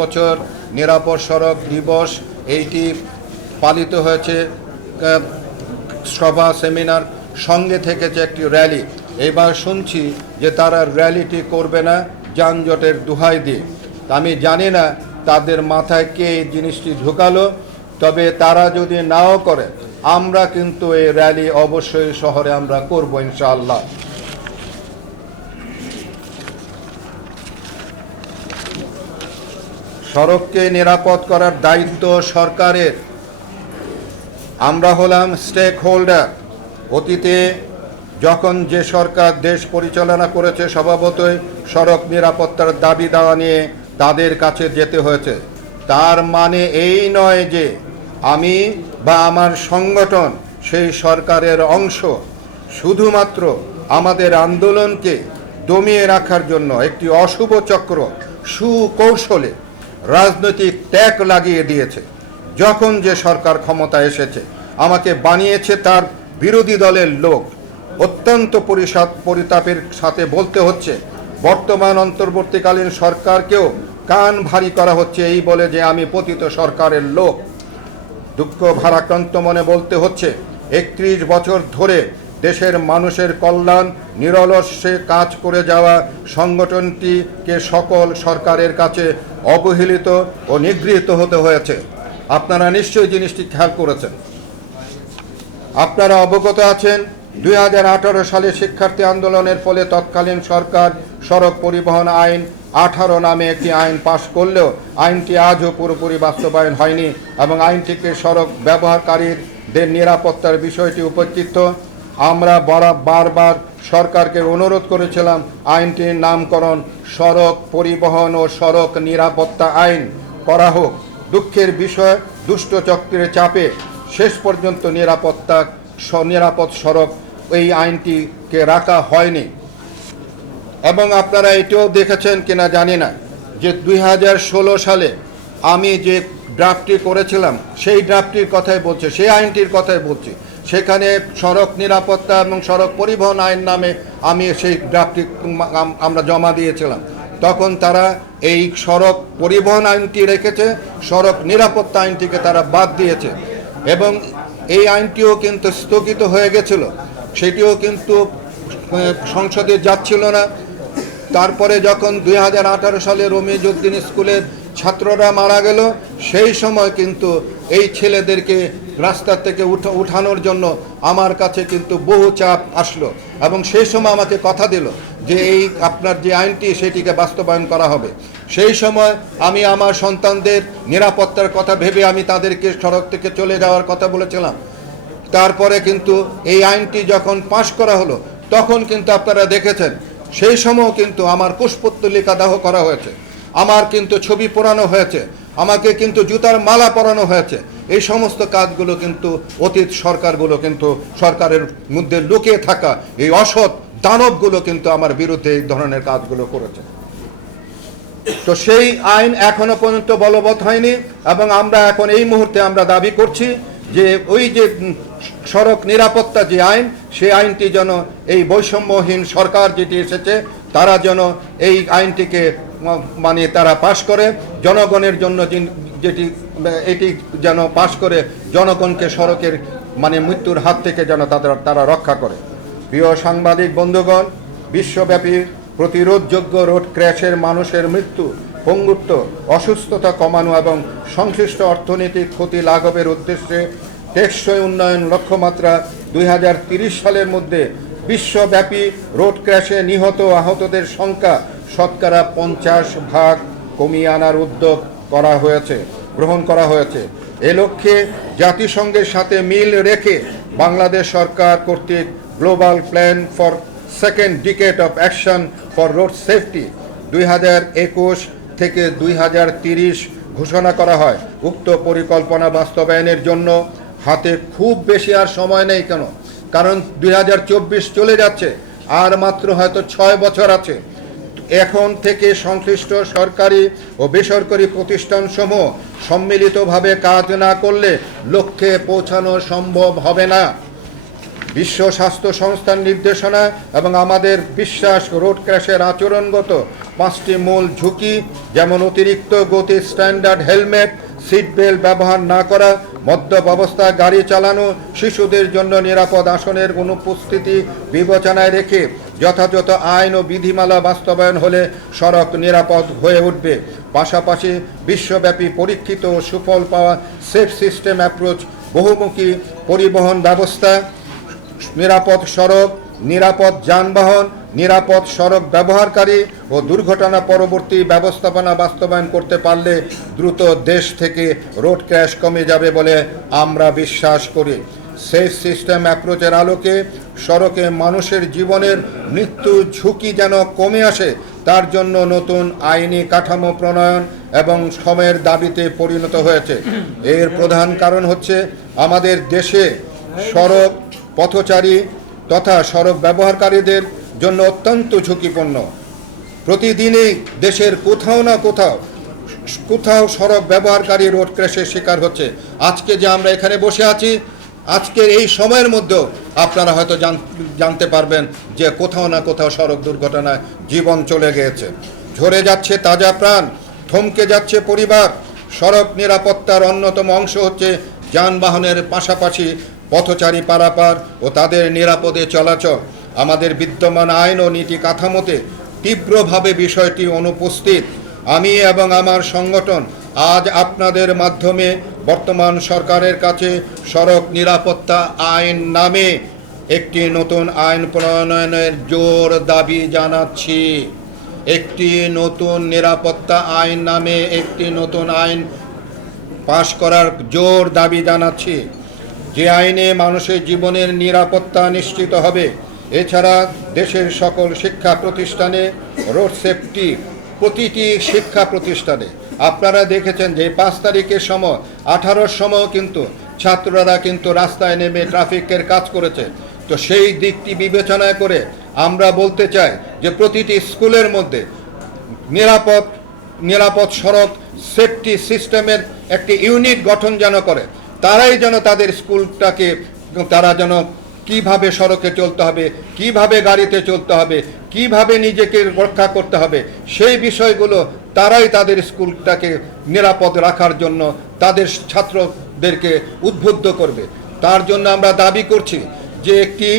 বছর নিরাপদ সড়ক দিবস, এইটি পালিত হয়েছে সভা, সেমিনার, সঙ্গে থেকেছে একটি র্যালি। এবার শুনছি যে তারা র্যালিটি করবে না, যানজটের দুহাই দিয়ে। আমি জানি না তাদের মাথায় কে এই জিনিসটি ঢুকালো, তবে তারা যদি নাও করে, আমরা কিন্তু এই র্যালি অবশ্যই শহরে আমরা করব ইনশাআল্লাহ। সড়ককে নিরাপদ করার দায়িত্ব সরকারের। আমরা হলাম স্টেক হোল্ডার অতীতে যখন যে সরকার দেশ পরিচালনা করেছে, স্বভাবতই সড়ক নিরাপত্তার দাবি দেওয়া নিয়ে তাদের কাছে যেতে হয়েছে। তার মানে এই নয় যে আমি বা আমার সংগঠন সেই সরকারের অংশ। শুধুমাত্র আমাদের আন্দোলনকে দমিয়ে রাখার জন্য একটি অশুভ চক্র, সুকৌশলে রাজনৈতিক ট্যাগ লাগিয়ে দিয়েছে। যখন যে সরকার ক্ষমতা এসেছে, আমাকে বানিয়েছে তার বিরোধী দলের লোক। অত্যন্ত পরিষদ পরিতাপের সাথে বলতে হচ্ছে, বর্তমান অন্তর্বর্তীকালীন সরকারকেও কান ভারী করা হচ্ছে এই বলে যে আমি পতিত সরকারের লোক। দুঃখ ভারাক্রান্ত মনে বলতে হচ্ছে, একত্রিশ বছর ধরে দেশের মানুষের কল্যাণ নিরলস্যে কাজ করে যাওয়া সংগঠনটিকে সকল সরকারের কাছে অবহেলিত ও নিগৃহীত হতে হয়েছে। আপনারা নিশ্চয়ই জিনিসটি খেয়াল করেছেন। আপনারা অবগত আছেন, দুই হাজার আঠারো সালে শিক্ষার্থী আন্দোলনের ফলে তৎকালীন সরকার সড়ক পরিবহন আইন আঠারো নামে একটি আইন পাশ করলেও আইনটি আজও পুরোপুরি বাস্তবায়ন হয়নি এবং আইনটিকে সড়ক ব্যবহারকারীদের নিরাপত্তার বিষয়টি উপেক্ষিত। আমরা বরা, বারবার সরকারকে অনুরোধ করেছিলাম আইনটির নামকরণ, সড়ক পরিবহন ও সড়ক নিরাপত্তা আইন করা হোক। দুঃখের বিষয়, দুষ্ট চক্রের চাপে শেষ পর্যন্ত নিরাপত্তা নিরাপদ সড়ক এই আইনটিকে রাখা হয়নি। এবং আপনারা এটিও দেখেছেন কিনা জানি না যে দুই হাজার ষোলো সালে আমি যে ড্রাফটটি করেছিলাম, সেই ড্রাফটির কথাই বলছে, সেই আইনটির কথাই বলছি। সেখানে সড়ক নিরাপত্তা এবং সড়ক পরিবহন আইন নামে আমি সেই ড্রাফটটি আমরা জমা দিয়েছিলাম। তখন তারা এই সড়ক পরিবহন আইনটি রেখেছে, সড়ক নিরাপত্তা আইনটিকে তারা বাদ দিয়েছে এবং এই আইনটিও কিন্তু স্থগিত হয়ে গেছিল। সেটিও কিন্তু সংসদে যাচ্ছিল না। তারপরে যখন দুই হাজার আঠারো সালে রমিজুদ্দিন স্কুলের ছাত্ররা মারা গেল, সেই সময় কিন্তু এই ছেলেদেরকে রাস্তা থেকে উঠা, উঠানোর জন্য আমার কাছে কিন্তু বহু চাপ আসলো এবং সেই সময় আমাকে কথা দিল যে এই আপনার যে আইনটি সেটিকে বাস্তবায়ন করা হবে। সেই সময় আমি আমার সন্তানদের নিরাপত্তার কথা ভেবে আমি তাদেরকে সড়ক থেকে চলে যাওয়ার কথা বলেছিলাম। তারপরে কিন্তু এই আইনটি যখন পাশ করা হলো, তখন কিন্তু আপনারা দেখেছেন, সেই সময়ও কিন্তু আমার পুষ্পত্তলিকা দাহ করা হয়েছে। আমার কিন্তু ছবি পোড়ানো হয়েছে, আমাকে কিন্তু জুতার মালা পরানো হয়েছে এই সমস্ত কাজগুলো কিন্তু অতীত সরকারগুলো কিন্তু সরকারের মধ্যে লুকিয়ে থাকা এই অসৎ দানবগুলো কিন্তু আমার বিরুদ্ধে এই ধরনের কাজগুলো করেছে। তো সেই আইন এখনও পর্যন্ত বলবৎ হয়নি এবং আমরা এখন এই মুহূর্তে আমরা দাবি করছি যে ওই যে সড়ক নিরাপত্তা যে আইন সেই আইনটি যেন এই বৈষম্যহীন সরকার যেটি এসেছে, তারা যেন এই আইনটিকে মানে তারা পাশ করে। জনগণের জন্য যেটি এটি যেন পাশ করে জনগণকে সড়কের মানে মৃত্যুর হাত থেকে যেন তাদের, তারা রক্ষা করে। প্রিয় সাংবাদিক বন্ধুগণ, বিশ্বব্যাপী প্রতিরোধযোগ্য রোড ক্র্যাশের মানুষের মৃত্যু, পঙ্গুত্ব, অসুস্থতা কমানো এবং সংশ্লিষ্ট অর্থনৈতিক ক্ষতি লাঘবের উদ্দেশ্যে টেকসই উন্নয়ন লক্ষ্যমাত্রা দুই সালের মধ্যে বিশ্বব্যাপী রোড ক্র্যাশে নিহত আহতদের সংখ্যা শতকরা পঞ্চাশ ভাগ কমিয়ে আনার উদ্যোগ করা হয়েছে। গ্রহণ করা হয়েছে। এ লক্ষ্যে জাতিসংঘের সাথে মিল রেখে বাংলাদেশ সরকার কর্তৃক global plan for second decade of action for road safety দুই হাজার একুশ থেকে দুই ঘোষণা করা হয়। উক্ত পরিকল্পনা বাস্তবায়নের জন্য হাতে খুব বেশি আর সময় নেই কেন? কারণ দুই হাজার চব্বিশ চলে যাচ্ছে, আর মাত্র হয়তো ছয় বছর আছে। এখন থেকে সংশ্লিষ্ট সরকারি ও বেসরকারি প্রতিষ্ঠানসমূহ সম্মিলিতভাবে কাজ না করলে লক্ষ্যে পৌঁছানো সম্ভব হবে না। বিশ্ব স্বাস্থ্য সংস্থার নির্দেশনা এবং আমাদের বিশ্বাস রোড ক্র্যাশের আচরণগত পাঁচটি মূল ঝুঁকি, যেমন অতিরিক্ত গতি স্ট্যান্ডার্ড হেলমেট, সিট বেল্ট ব্যবহার না করা, মদ্যপ অবস্থায় গাড়ি চালানো, শিশুদের জন্য নিরাপদ আসনের অনুপস্থিতি বিবেচনায় রেখে যথাযথ আইন ও বিধিমালা বাস্তবায়ন হলে সড়ক নিরাপদ হয়ে উঠবে। পাশাপাশি বিশ্বব্যাপী পরীক্ষিত ও সুফল পাওয়া সেফ সিস্টেম অ্যাপ্রোচ, বহুমুখী পরিবহন ব্যবস্থা, নিরাপদ সড়ক, নিরাপদ যানবাহন, নিরাপদ সড়ক ব্যবহারকারী ও দুর্ঘটনা পরবর্তী ব্যবস্থাপনা বাস্তবায়ন করতে পারলে দ্রুত দেশ থেকে রোড ক্র্যাশ কমে যাবে বলে আমরা বিশ্বাস করি। সেফ সিস্টেম অ্যাপ্রোচের আলোকে সড়কে মানুষের জীবনের মৃত্যু ঝুঁকি যেন কমে আসে, তার জন্য নতুন আইনি কাঠামো প্রণয়ন এবং সময়ের দাবিতে পরিণত হয়েছে। এর প্রধান কারণ হচ্ছে আমাদের দেশে সড়ক পথচারী তথা সড়ক ব্যবহারকারীদের জন্য অত্যন্ত ঝুঁকিপূর্ণ। প্রতিদিনই দেশের কোথাও না কোথাও কোথাও সড়ক ব্যবহারকারী রোড ক্র্যাশের শিকার হচ্ছে। আজকে যে আমরা এখানে বসে আছি, আজকের এই সময়ের মধ্যেও আপনারা হয়তো জান- জানতে পারবেন যে কোথাও না কোথাও সড়ক দুর্ঘটনায় জীবন চলে গিয়েছে। ঝরে যাচ্ছে তাজা প্রাণ, থমকে যাচ্ছে পরিবার। সড়ক নিরাপত্তার অন্যতম অংশ হচ্ছে যানবাহনের পাশাপাশি পথচারী পারাপার ও তাদের নিরাপদে চলাচল। আমাদের বিদ্যমান আইন ও নীতি কাঠামোতে তীব্রভাবে বিষয়টি অনুপস্থিত। আমি এবং আমার সংগঠন আজ আপনাদের মাধ্যমে বর্তমান সরকারের কাছে সড়ক নিরাপত্তা আইন নামে একটি নতুন আইন প্রণয়নের জোর দাবি জানাচ্ছি। একটি নতুন নিরাপত্তা আইন নামে একটি নতুন আইন পাশ করার জোর দাবি জানাচ্ছি। যে আইনে মানুষের জীবনের নিরাপত্তা নিশ্চিত হবে, এছাড়া দেশের সকল শিক্ষা প্রতিষ্ঠানে রোড সেফটি প্রতিটি শিক্ষা প্রতিষ্ঠানে। আপনারা দেখেছেন যে পাঁচ তারিখের সময়, আঠারোর সময় কিন্তু ছাত্ররা কিন্তু রাস্তায় নেমে ট্রাফিকের কাজ করেছে। তো সেই দিকটি বিবেচনা করে আমরা বলতে চাই যে প্রতিটি স্কুলের মধ্যে নিরাপদ নিরাপদ সড়ক, সেফটি সিস্টেমের একটি ইউনিট গঠন যেন করে, তারাই যেন তাদের স্কুলটাকে, তারা যেন কীভাবে সড়কে চলতে হবে, কীভাবে গাড়িতে চলতে হবে, কীভাবে নিজেকে রক্ষা করতে হবে, সেই বিষয়গুলো তারাই তাদের স্কুলটাকে নিরাপদ রাখার জন্য তাদের ছাত্রদেরকে উদ্বুদ্ধ করবে। তার জন্য আমরা দাবি করছি যে একটি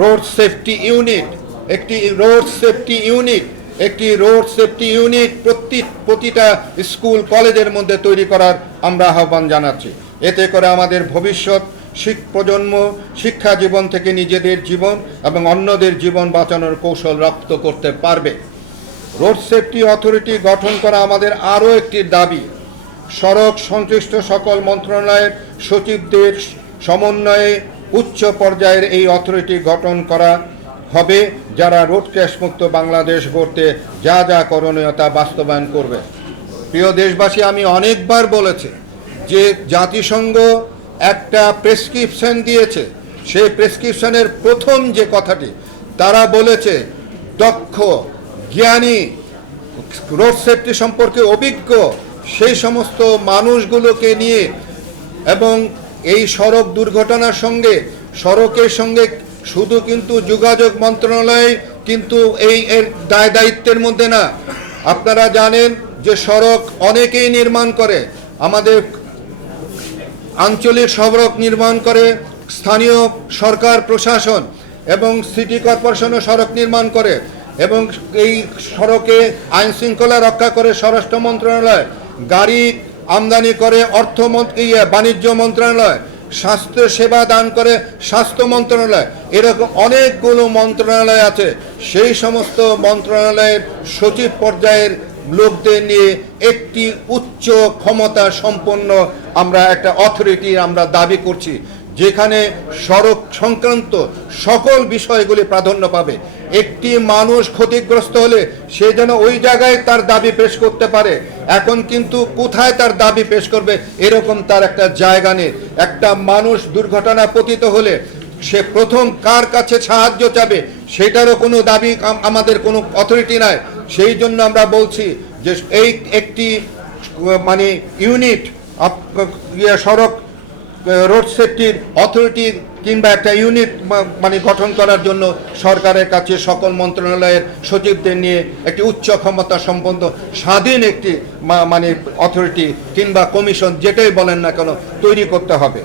রোড সেফটি ইউনিট, একটি রোড সেফটি ইউনিট, একটি রোড সেফটি ইউনিট প্রতি, প্রতিটা স্কুল, কলেজের মধ্যে তৈরি করার আমরা আহ্বান জানাচ্ছি। এতে করে আমাদের ভবিষ্যৎ প্রজন্ম শিক্ষা জীবন থেকে নিজেদের জীবন এবং অন্যদের জীবন বাঁচানোর কৌশল রপ্ত করতে পারবে। রোড সেফটি অথরিটি গঠন করা আমাদের আরও একটি দাবি। সড়ক সংশ্লিষ্ট সকল মন্ত্রণালয়ের সচিবদের সমন্বয়ে উচ্চ পর্যায়ের এই অথরিটি গঠন করা হবে, যারা রোড ক্যাশ মুক্ত বাংলাদেশ গড়তে যা যা করণীয় তা বাস্তবায়ন করবে। প্রিয় দেশবাসী, আমি অনেকবার বলেছি যে জাতিসংঘ একটা প্রেসক্রিপশন দিয়েছে। সেই প্রেসক্রিপশনের প্রথম যে কথাটি, তারা বলেছে, দক্ষ, জ্ঞানী রোড সেফটি সম্পর্কে অভিজ্ঞ, সেই সমস্ত মানুষগুলোকে নিয়ে এবং এই সড়ক দুর্ঘটনার সঙ্গে, সড়কের সঙ্গে শুধু কিন্তু যোগাযোগ মন্ত্রণালয় কিন্তু এই এর দায় দায়িত্বের মধ্যে না। আপনারা জানেন যে সড়ক অনেকেই নির্মাণ করে। আমাদের আঞ্চলিক সড়ক নির্মাণ করে স্থানীয় সরকার প্রশাসন এবং সিটি কর্পোরেশনও সড়ক নির্মাণ করে এবং এই সড়কে আইন শৃঙ্খলা রক্ষা করে স্বরাষ্ট্র মন্ত্রণালয় গাড়ি আমদানি করে অর্থমন্ত্রী ইয়ে, বাণিজ্য মন্ত্রণালয় স্বাস্থ্য সেবা দান করে স্বাস্থ্য মন্ত্রণালয় এরকম অনেকগুলো মন্ত্রণালয় আছে। সেই সমস্ত মন্ত্রণালয়ের সচিব পর্যায়ের লোকদের নিয়ে একটি উচ্চ ক্ষমতা সম্পন্ন আমরা একটা অথরিটি আমরা দাবি করছি, যেখানে সড়ক সংক্রান্ত সকল বিষয়গুলি প্রাধান্য পাবে। একটি মানুষ ক্ষতিগ্রস্ত হলে সে যেন ওই জায়গায় তার দাবি পেশ করতে পারে। এখন কিন্তু কোথায় তার দাবি পেশ করবে এরকম তার একটা জায়গা নেই। একটা মানুষ দুর্ঘটনা পতিত হলে সে প্রথম কার কাছে সাহায্য চাবে সেটারও কোনো দাবি আমাদের কোনো অথরিটি নাই। সেই জন্য আমরা বলছি যে এই একটি মানে ইউনিট ইয়ে সড়ক রোড সেফটির অথরিটি কিংবা একটা ইউনিট মানে গঠন করার জন্য সরকারের কাছে সকল মন্ত্রণালয়ের সচিবদের নিয়ে একটি উচ্চ ক্ষমতা সম্পন্ন স্বাধীন একটি মানে অথরিটি কিংবা কমিশন যেটাই বলেন না কেন, তৈরি করতে হবে।